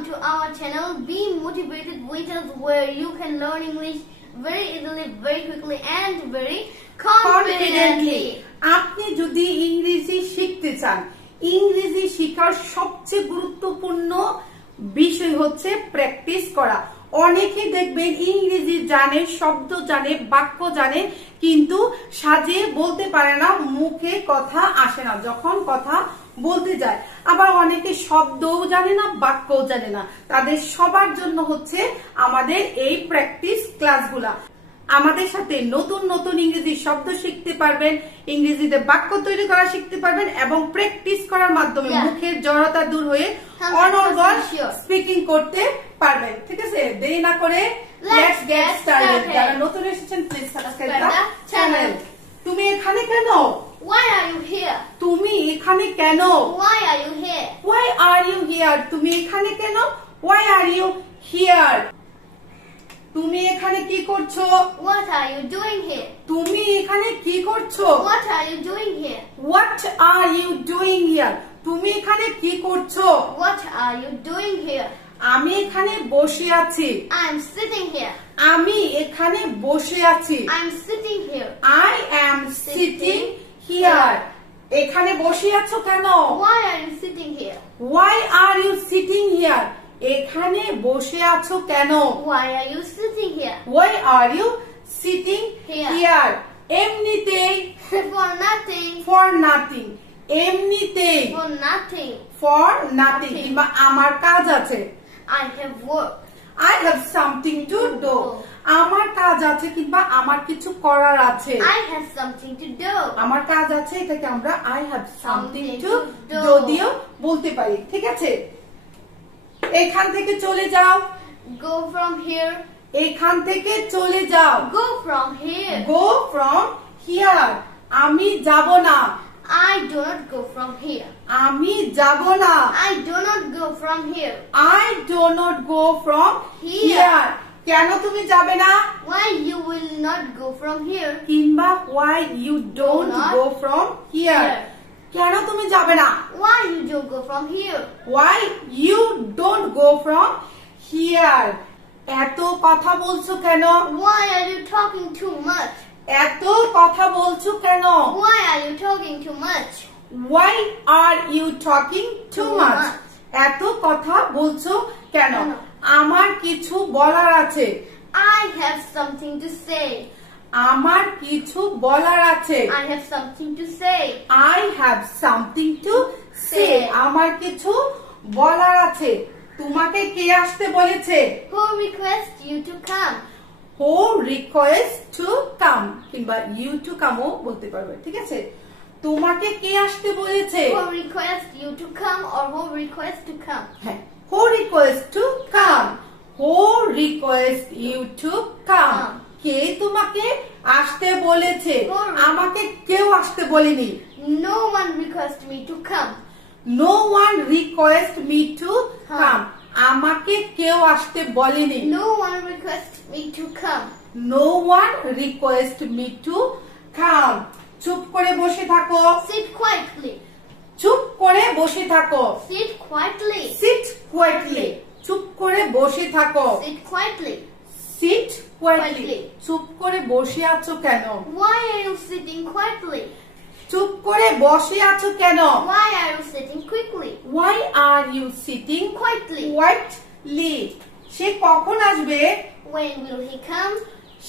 welcome to our channel Be Motivated with Us, where you can learn English very easily, very quickly and very confidently. আপনি যদি ইংরেজি শিখতে চান, ইংরেজি শেখার সবচেয়ে গুরুত্বপূর্ণ বিষয় হচ্ছে প্র্যাকটিস করা। অনেকে দেখবেন ইংরেজি জানে, শব্দ জানে, বাক্য জানে, কিন্তু সাজিয়ে বলতে পারে না, মুখে কথা আসে না যখন কথা বলতে যায়। আবার অনেকে শব্দও জানে না, বাক্যও জানে না। তাদের সবার জন্য হচ্ছে আমাদের এই প্র্যাকটিস ক্লাসগুলা। আমাদের সাথে নতুন নতুন ইংরেজি শব্দ শিখতে পারবেন, ইংরেজিতে বাক্য তৈরি করা শিখতে পারবেন এবং প্র্যাকটিস করার মাধ্যমে মুখের জড়তা দূর হয়ে অনর্গল স্পিকিং করতে পারবেন। ঠিক আছে, দেরি না করে লেটস গেট স্টার্টেড। যারা নতুন এসেছেন প্লিজ সাবস্ক্রাইব দ্য চ্যানেল। তুমি এখানে কেন? Why are you here? তুমি এখানে কেন? Why are you here? Why are you here? তুমি এখানে কেন? Why are you here? তুমি এখানে কি করছো? What are you doing here? তুমি এখানে কি করছো? What are you doing here? What are you doing here? তুমি এখানে কি করছো? What are you doing here? আমি এখানে বসে আছি। I'm sitting here. আমি এখানে বসে আছি। I'm sitting here. I am sitting here. এখানে বসে আছো কেন? Why are you sitting here? Why are you sitting here? এখানে বসে আছো কেন? Why are you sitting here? Why are you sitting Here. here? এমনিতেই, For nothing. for nothing, এমনিতেই, For nothing. for nothing, কিংবা আমার কাজ আছে। I have work. I have something to do. আমার কাজ আছে কিংবা আমার কিছু করার আছে। I have something to do. আমার কাজ আছে, এটাকে আমরা I have something to to do do দিয়েও বলতে পারি। ঠিক আছে, এখান থেকে চলে যাও। Go from here. এখান থেকে চলে যাও। Go from here. Go from here. আমি যাব না। I do not go from here. আমি যাব না। I do not go from here. I do not go from Here. here. কেন তুমি যাবে না? Why you will not go from here? কিংবা why you don't not go from here. here. কেন তুমি যাবে না? Why you don't go from here? Why you don't go from here. এত কথা বলছো কেন? Why are you talking too much? এত কথা বলছো কেন? Why are you talking too much? Why are you talking too Too much? much. এত কথা বলছো কেন? কেন? আমার কিছু বলার আছে। I have something to say. আমার কিছু বলার আছে। I have something to say. I have something to say. Say. আমার কিছু বলার আছে। তোমাকে কে আসতে বলেছে? Who requests you to come? Who request to come কিংবা you to come ও বলতে পারবে। ঠিক আছে, তোমাকে কে আসতে বলেছে? Who requests you to come or who requests to come? হ্যাঁ, who request to come. Who request you to come. কে তোমাকে আসতে বলেছে? Who- আমাকে কেউ আসতে বলেনি। No one requests me to come. No one request me to হ্যাঁ। come. আমাকে কেউ আসতে বলেনি। No one requests me to come. No one request me to come. চুপ করে বসে থাকো। Sit quietly. চুপ করে বসে থাকো। Sit quietly. Sit quietly. চুপ করে বসে থাকো। Sit quietly. Sit quietly. Quietly. চুপ করে বসে আছো কেন? Why are you sitting quietly? চুপ করে বসে আছো কেন? Why are you sitting quickly? Why are you sitting Quietly. quietly? সে কখন আসবে? When will he come?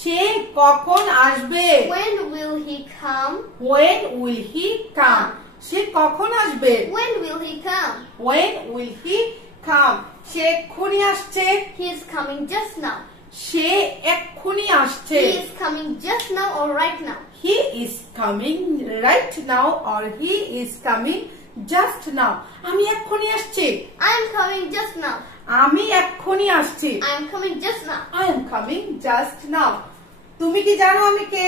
সে কখন আসবে? When will he come? When will he come? সে কখন আসবে? When will he come? When will he come? সে এক্ষুনি আসছে। He is coming just now. সে এক্ষুনি আসছে। He is coming just now or right now. He is coming right now or he is coming just now. আমি এক্ষুনি আসছি। I am coming just now. আমি এক্ষুনি আসছি। I am coming just now. I am coming just now. তুমি কি জানো আমি কে?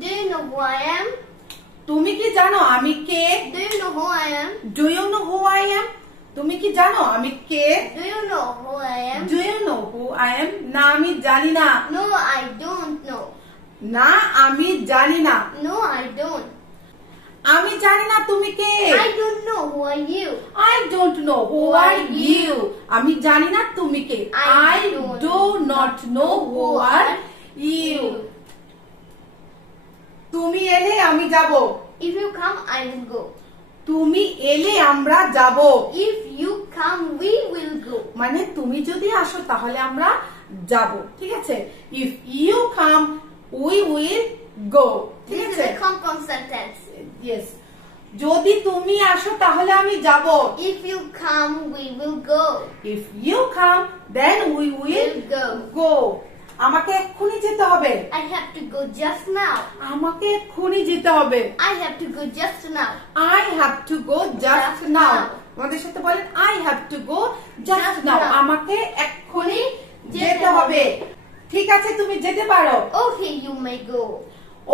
Do you know who I am? তুমি কি জানো আমি কে? Do you know who I am? Do you know who I am? তুমি কি জানো আমি কে? Do you know who I am? Do you know who I am? না আমি জানি না। No, I don't know. না আমি জানি না। No, I don't. আমি জানি না তুমি কে। I don't know who are you. I don't know who are you. আমি জানি না তুমি কে। I do not know who are you. তুমি এলে আমি যাব। If you come, I will go. তুমি এলে আমরা যাব। If you come, we will go. মানে তুমি যদি আসো তাহলে আমরা যাব, ঠিক আছে? If you come, we will go. ঠিক This is আছে? a compound sentence. Yes. যদি তুমি আসো তাহলে আমি যাব। If you come, we will go. If you come, then we will We'll go. go. আমাকে এক্ষুনি যেতে হবে। I have to go just now. আমাকে এক্ষুনি যেতে হবে। I have to go just now. I have to go just Just now. now. আমাদের সাথে বলেন I have to go just Just now. now. আমাকে এক্ষুনি যেতে যেতে হবে। ঠিক আছে, তুমি যেতে পারো। Okay, you may go.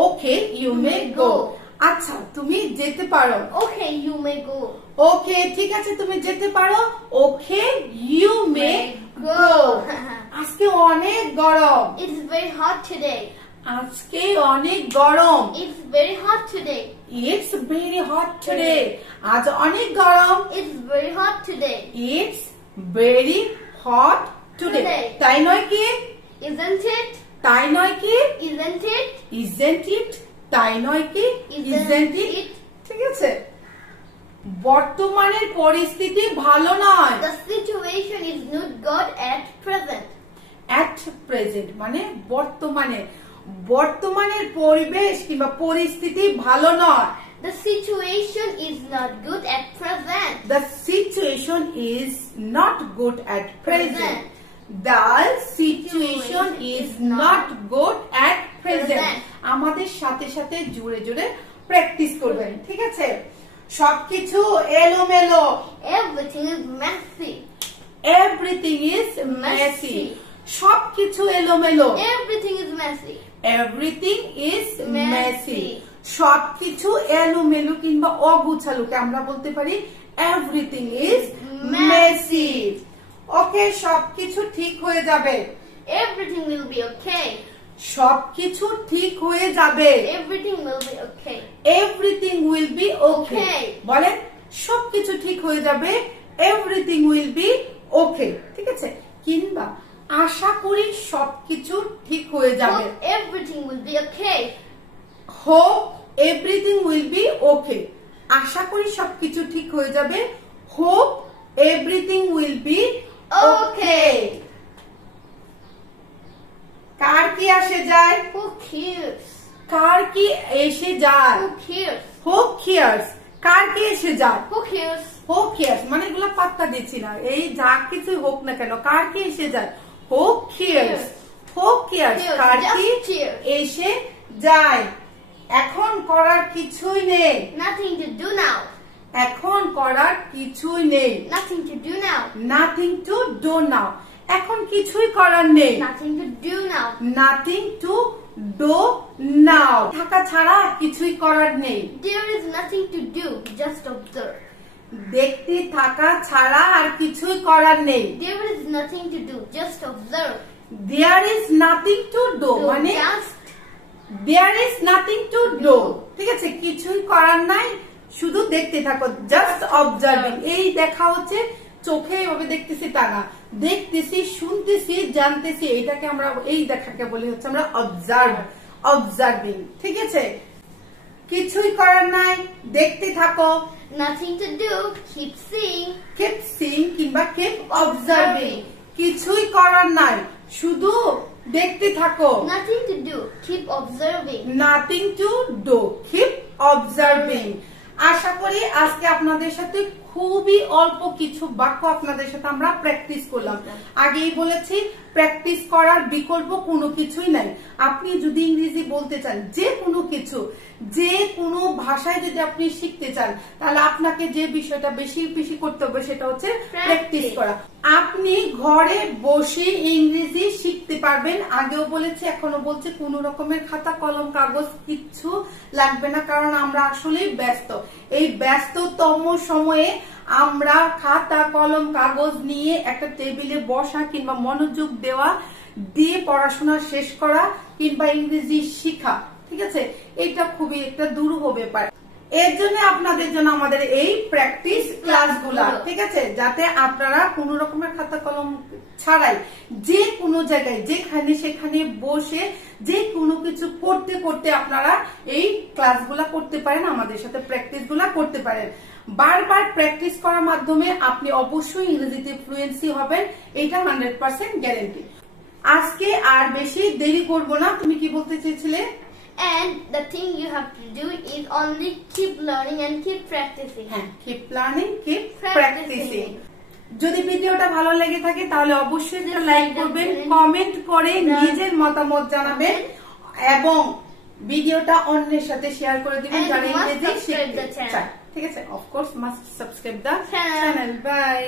Okay, you may go. আচ্ছা, তুমি যেতে পারো। Okay, you may go. ওকে, ঠিক আছে, তুমি যেতে পারো। ওকে, you may go. আজকে অনেক গরম। It's very hot today. আজকে অনেক গরম। It's very hot today. It's very hot today. আজ অনেক গরম। It's very hot today. It's very hot today. Today. তাই নয় কি? Isn't it? তাই নয় কি? Isn't it? Isn't it? তাই নয় কি? Isn't it? ঠিক আছে। বর্তমানের পরিস্থিতি ভালো নয়। The situation is not good at present. At present মানে বর্তমানে। বর্তমানের পরিবেশ কিংবা পরিস্থিতি ভালো নয়। The situation is not good at present. The situation is not good at present. The situation is not good at present. আমাদের সাথে সাথে জুড়ে জুড়ে প্র্যাকটিস করবেন, ঠিক আছে? সবকিছু এলোমেলো। Everything is messy. Everything is messy. সবকিছু এলোমেলো। Everything is messy. Everything is messy. Messy. সবকিছু এলোমেলো কিংবা অগুছালোকে আমরা বলতে পারি everything is messy. ওকে, সবকিছু ঠিক হয়ে যাবে। Everything will be okay. সবকিছু ঠিক হয়ে যাবে। Everything will be okay. Everything will be okay. Okay. বলেন সবকিছু ঠিক হয়ে যাবে। Everything will be okay. ঠিক আছে? কিংবা আশা করি সবকিছু ঠিক হয়ে যাবে। Hope everything will be okay. Hope everything will be okay. আশা করি সবকিছু ঠিক হয়ে যাবে। Hope everything will be okay. কার কি আসে যায়? Who cares? কার কি এসে যায়? Who cares? Who cares? কার কি এসে যায়? Who cares? Who cares মানে এগুলো পাত্তা দিচ্ছি না। এই যা কিছু হোক না কেন, কার কি এসে যায়? Who cares? Who cares? কার কি এসে যায়? এখন করার কিছুই নেই। Nothing to do now. এখন করার কিছুই নেই। Nothing to do now. Nothing to do now. এখন কিছুই করার নেই। Nothing to do now. Nothing to do now. থাকা ছাড়া কিছুই করার নেই। There is nothing to do. Just observe. দেখতে থাকা ছাড়া আর কিছুই করার নেই। There is nothing to do. Just observe. There is nothing to do মানে just there is nothing to do. ঠিক আছে, কিছুই করার নাই, শুধু দেখতে থাকো। Just observing. এই দেখা হচ্ছে চোখে এভাবে দেখতেছি তা না, দেখতেছি, শুনতেছি, জানতেছি, এইটাকে আমরা এই দেখাকে বলি হচ্ছে আমরা অবজার্ভিং। ঠিক আছে, কিছুই করার নাই, দেখতে থাকো। nothing to do. Keep seeing. Keep seeing কিংবা keep observing। কিছুই করার নাই, শুধু দেখতে থাকো। Nothing to do. Keep observing. Nothing to do. Keep observing. আশা করি আজকে আপনাদের সাথে খুবই অল্প কিছু বাক্য আপনাদের সাথে আমরা প্র্যাকটিস করলাম। আগেই বলেছি প্র্যাকটিস করার বিকল্প কোনো কিছুই নাই। আপনি যদি ইংরেজি বলতে চান, যে কোনো কিছু, যে কোনো ভাষায় যদি আপনি শিখতে চান, তাহলে আপনাকে যে বিষয়টা বেশি বেশি করতে হবে সেটা হচ্ছে প্র্যাকটিস করা। আপনি ঘরে বসে ইংরেজি শিখতে পারবেন। আগেও বলেছি, এখনো বলছি, কোনো রকমের খাতা কলম কাগজ কিচ্ছু লাগবে না, কারণ আমরা আসলেই ব্যস্ত। এই ব্যস্ততম সময়ে আমরা খাতা কলম কাগজ নিয়ে একটা টেবিলে বসা কিংবা মনোযোগ দেওয়া দিয়ে পড়াশোনা শেষ করা কিংবা ইংরেজি শিখা, ঠিক আছে, এটা খুবই একটা দুরূহ ব্যাপার। এর জন্য আপনাদের জন্য আমাদের এই প্র্যাকটিস ক্লাসগুলা, ঠিক আছে, যাতে আপনারা কোনো রকমের খাতা কলম ছাড়াই যে কোনো জায়গায় যেখানে সেখানে বসে যে কোনো কিছু করতে করতে আপনারা এই ক্লাসগুলা করতে পারেন, আমাদের সাথে প্র্যাকটিস গুলা করতে পারেন। বারবার প্র্যাকটিস করার মাধ্যমে আপনি অবশ্যই ইংরেজিতে ফ্লুয়েন্সি হবেন, এটা 100% গ্যারান্টি। আজকে আর বেশি দেরি করব না, তুমি কি বলতে চেয়েছিলে? And the thing you have to do is only keep learning and keep practicing. হ্যাঁ, keep learning, keep practicing. যদি ভিডিওটা ভালো লেগে থাকে তাহলে অবশ্যই একটা লাইক করবেন, কমেন্ট করে নিজের মতামত জানাবেন এবং ভিডিওটা অন্যের সাথে শেয়ার করে দিবেন যারা ইংরেজি শিখতে চায়। ঠিক আছে, of course must subscribe the channel. By.